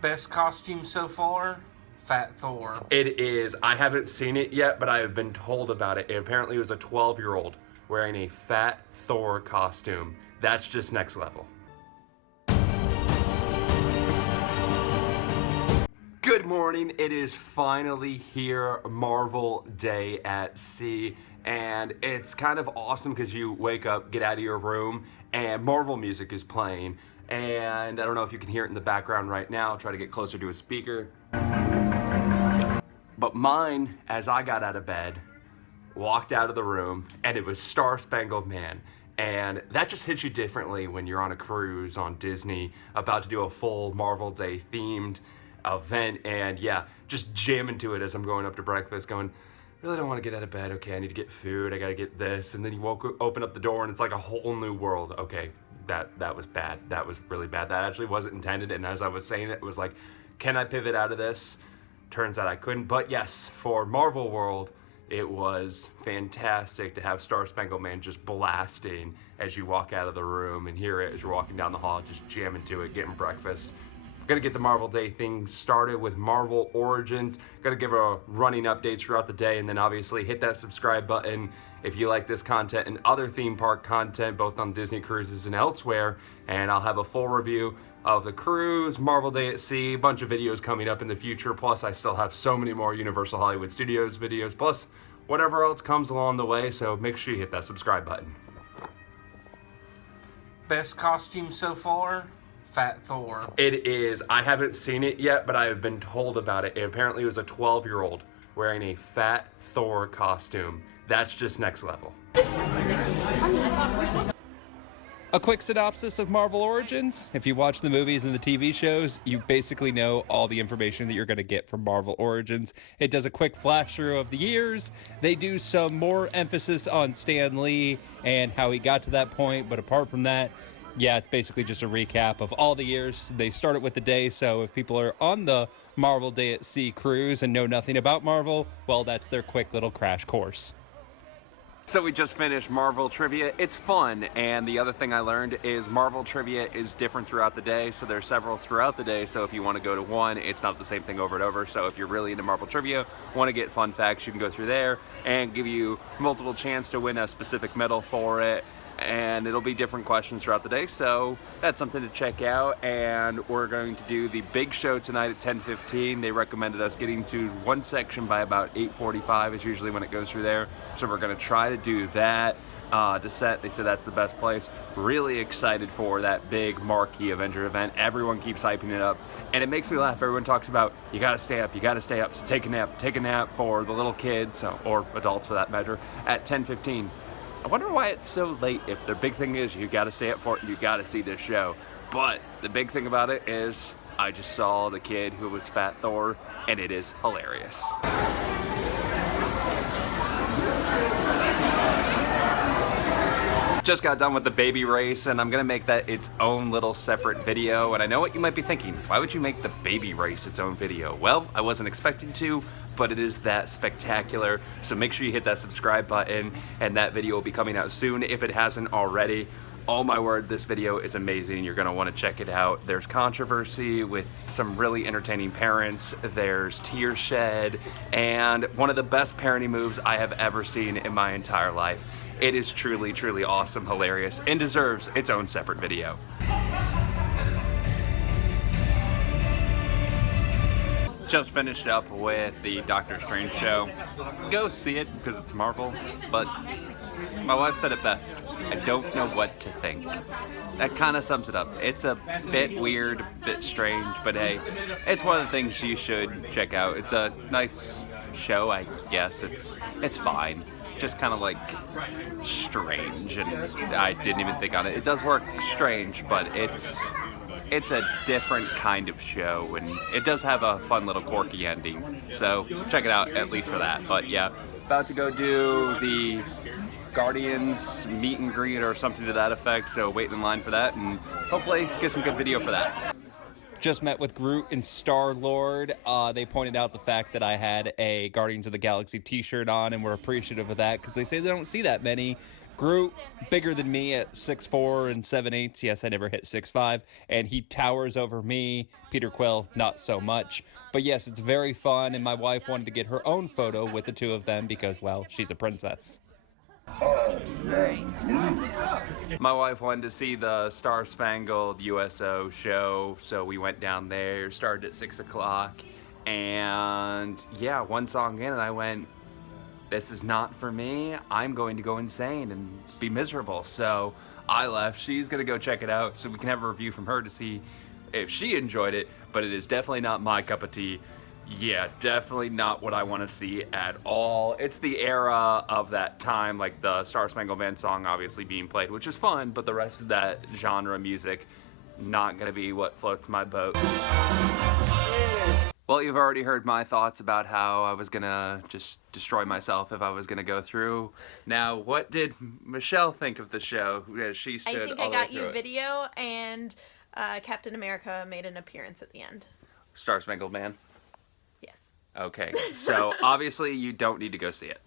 Best costume so far? Fat Thor. It is. I haven't seen it yet, but I have been told about it. Apparently, it was a 12-year-old wearing a Fat Thor costume. That's just next level. Good morning. It is finally here, Marvel Day at Sea. And it's kind of awesome because you wake up, get out of your room, and Marvel music is playing. And I don't know if you can hear it in the background right now. I'll try to get closer to a speaker. But mine, as I got out of bed, walked out of the room, and it was Star-Spangled Man. And that just hits you differently when you're on a cruise on Disney, about to do a full Marvel Day themed event. And yeah, just jamming to it as I'm going up to breakfast, going, really don't want to get out of bed. Okay, I need to get food. I got to get this. And then you open up the door, and it's like a whole new world. Okay, that was bad. That was really bad. That actually wasn't intended. And as I was saying it, it was like, can I pivot out of this? Turns out I couldn't. But yes, for Marvel World, it was fantastic to have Star-Spangled Man just blasting as you walk out of the room, and hear it as you're walking down the hall, just jamming to it, getting breakfast. Gonna get the Marvel Day thing started with Marvel Origins. Gonna give a running updates throughout the day, and then obviously hit that subscribe button if you like this content and other theme park content, both on Disney cruises and elsewhere. And I'll have a full review of the cruise, Marvel Day at Sea, a bunch of videos coming up in the future. Plus, I still have so many more Universal Hollywood Studios videos, plus whatever else comes along the way. So make sure you hit that subscribe button. Best costume so far? Fat Thor. It is. I haven't seen it yet, but I have been told about it. Apparently, it was a 12-year-old wearing a Fat Thor costume. That's just next level. A quick synopsis of Marvel Origins. If you watch the movies and the TV shows, you basically know all the information that you're going to get from Marvel Origins. It does a quick flash through of the years. They do some more emphasis on Stan Lee and how he got to that point, but apart from that, yeah, it's basically just a recap of all the years. They started with the day, so if people are on the Marvel Day at Sea cruise and know nothing about Marvel, well, that's their quick little crash course. So we just finished Marvel Trivia. It's fun, and the other thing I learned is Marvel Trivia is different throughout the day, so there's several throughout the day, so if you want to go to one, it's not the same thing over and over. So if you're really into Marvel Trivia, want to get fun facts, you can go through there and give you multiple chance to win a specific medal for it. And it'll be different questions throughout the day, so that's something to check out. And we're going to do the big show tonight at 10:15. They recommended us getting to one section by about 8:45 is usually when it goes through there, so we're going to try to do that. They said that's the best place. Really excited for that big Marquee Avengers event. Everyone keeps hyping it up, and it makes me laugh. Everyone talks about, you gotta stay up, so take a nap for the little kids, or adults for that matter, at 10:15. I wonder why it's so late if the big thing is you gotta stay up for it and you gotta see this show. But the big thing about it is I just saw the kid who was Fat Thor, and it is hilarious. Just got done with the baby race, and I'm gonna make that its own little separate video. And I know what you might be thinking, why would you make the baby race its own video? Well, I wasn't expecting to, but it is that spectacular. So make sure you hit that subscribe button, and that video will be coming out soon if it hasn't already. Oh my word, this video is amazing. You're gonna wanna check it out. There's controversy with some really entertaining parents. There's tears shed, and one of the best parenting moves I have ever seen in my entire life. It is truly, truly awesome, hilarious, and deserves its own separate video. Just finished up with the Doctor Strange show. Go see it because it's Marvel, but my wife said it best. I don't know what to think. That kind of sums it up. It's a bit weird, bit strange, but hey, it's one of the things you should check out. It's a nice show, I guess. It's fine. Just kind of like strange, and I didn't even think on it. It does work strange, but it's a different kind of show, and it does have a fun little quirky ending. So check it out at least for that. But yeah, about to go do the Guardians meet and greet or something to that effect. So wait in line for that, and hopefully get some good video for that. Just met with Groot and Star-Lord. They pointed out the fact that I had a Guardians of the Galaxy t-shirt on and were appreciative of that because they say they don't see that many Groot, bigger than me at 6'4" and 7/8". Yes, I never hit 6'5", and he towers over me. Peter Quill, not so much. But yes, it's very fun, and my wife wanted to get her own photo with the two of them because, well, she's a princess. My wife wanted to see the Star-Spangled USO show, so we went down there, started at 6 o'clock, and yeah, one song in, and I went, this is not for me. I'm going to go insane and be miserable. So I left. She's going to go check it out so we can have a review from her to see if she enjoyed it, but it is definitely not my cup of tea. Yeah, definitely not what I want to see at all. It's the era of that time, like the Star-Spangled Banner song obviously being played, which is fun, but the rest of that genre music, not going to be what floats my boat. Well, you've already heard my thoughts about how I was going to just destroy myself if I was going to go through. Now, what did Michelle think of the show? She stood I think all I the way got you through it. video, and Captain America made an appearance at the end. Star-Spangled Man? Yes. Okay, so obviously you don't need to go see it.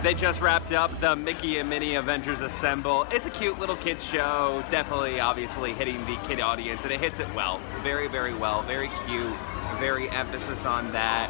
They just wrapped up the Mickey and Minnie Avengers Assemble. It's a cute little kid show, definitely obviously hitting the kid audience, and it hits it well. Very, very well, very cute, very emphasis on that.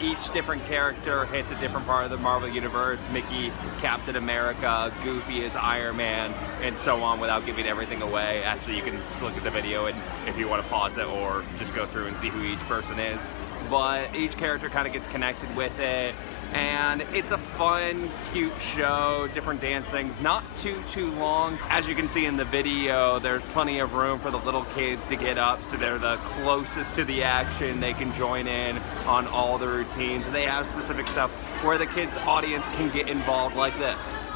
Each different character hits a different part of the Marvel Universe. Mickey, Captain America, Goofy is Iron Man, and so on without giving everything away. Actually, you can just look at the video and if you want to pause it or just go through and see who each person is. But each character kind of gets connected with it. And it's a fun, cute show, different dancings, not too long. As you can see in the video, there's plenty of room for the little kids to get up, so they're the closest to the action. They can join in on all the routines, and they have specific stuff where the kids' audience can get involved like this.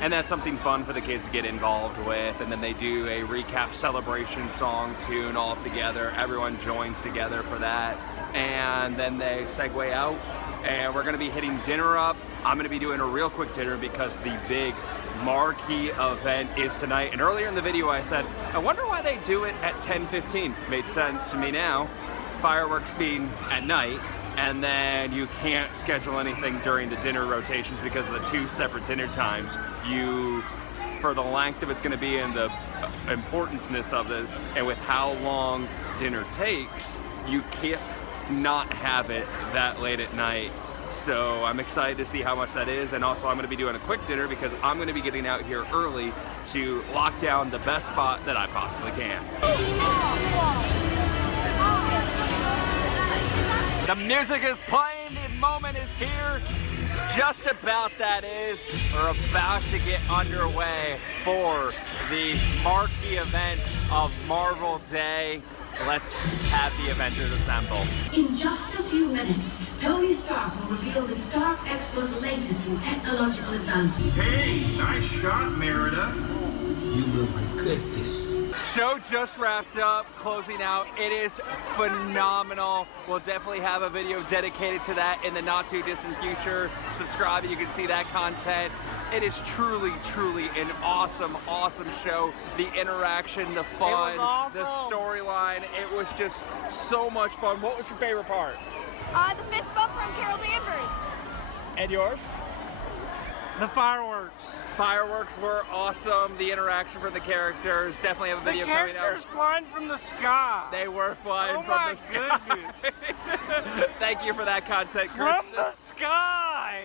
And that's something fun for the kids to get involved with. And then they do a recap celebration song tune all together. Everyone joins together for that. And then they segue out. And we're gonna be hitting dinner up. I'm gonna be doing a real quick dinner because the big Marquee event is tonight. And earlier in the video I said, I wonder why they do it at 10:15. Made sense to me now. Fireworks being at night. And then you can't schedule anything during the dinner rotations because of the two separate dinner times. For the length of it's going to be and the importanceness of it, and with how long dinner takes, you can't not have it that late at night. So I'm excited to see how much that is, and also I'm going to be doing a quick dinner because I'm going to be getting out here early to lock down the best spot that I possibly can. The music is playing, the moment is here. Just about that is. We're about to get underway for the Marquee event of Marvel Day. Let's have the Avengers Assemble. In just a few minutes, Tony Stark will reveal the Stark Expo's latest in technological advancement. Hey, nice shot, Merida. You will regret this. Show just wrapped up, closing out. It is phenomenal. We'll definitely have a video dedicated to that in the not too distant future. Subscribe and you can see that content. It is truly, truly an awesome, awesome show. The interaction, the fun, the storyline, it was just so much fun. What was your favorite part? The fist bump from Carol Danvers. And yours? The fireworks. Fireworks were awesome. The interaction from the characters. Definitely have a video coming out. The characters flying from the sky. They were flying from the sky. Oh my goodness. Thank you for that content, Chris. From the sky.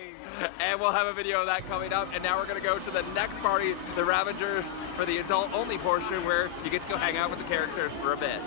And we'll have a video of that coming up. And now we're going to go to the next party, the Ravengers, for the adult-only portion where you get to go hang out with the characters for a bit.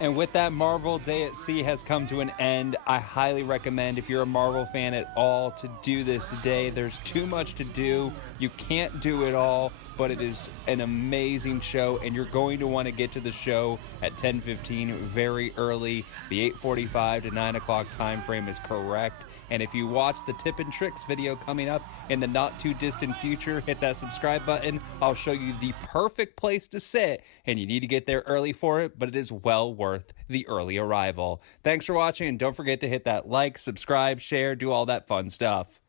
And And with that, Marvel Day at Sea has come to an end. I highly recommend, if you're a Marvel fan at all, to do this day. There's too much to do. You can't do it all, but it is an amazing show, and you're going to want to get to the show at 10:15 very early. The 8:45 to 9 o'clock time frame is correct. And if you watch the tip and tricks video coming up in the not too distant future, hit that subscribe button. I'll show you the perfect place to sit, and you need to get there early for it, but it is well worth the early arrival. Thanks for watching, and don't forget to hit that like, subscribe, share, do all that fun stuff.